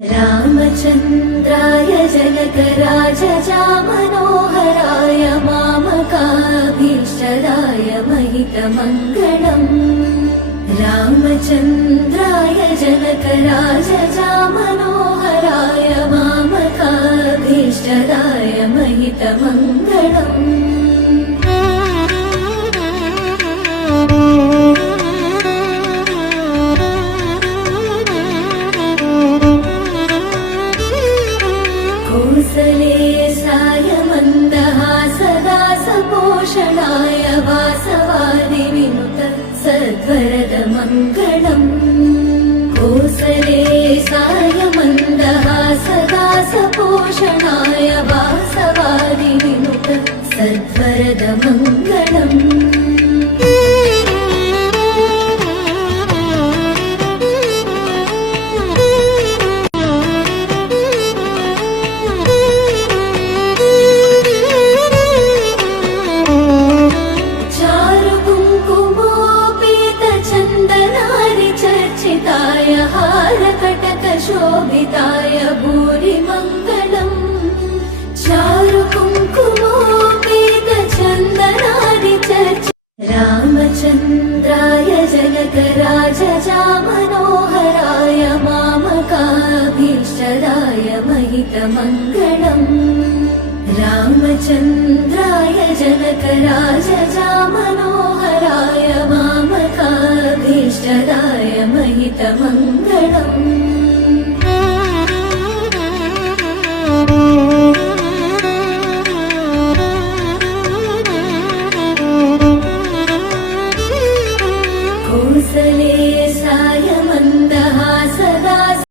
रामचन्द्राय जनकराजजा Manoharrai मामकाभीष्टदाय महितमङ्गलम्। रामचन्द्राय जनकराजजा Manoharrai मामकाभीष्टदाय महितमङ्गलम्। कौसलेशाय मन्दहासदासपोषणाय वासवादिविनुत सद्वरदमङ्गलम्। कौसलेशाय मन्दहासदासपोषणाय वासवादिविनुत सद्वरदमङ्गलम्। शोभिताय भूरिमङ्गलम्। चारुकुङ्कुमोपेतचन्दनादिचर्चिताय रामचन्द्राय जनकराजजा Manoharrai मामकाभीष्टदाय महितमङ्गलम्। रामचन्द्राय जनकराजजा Manoharrai मामकाभीष्टदाय महितमङ्गलम्।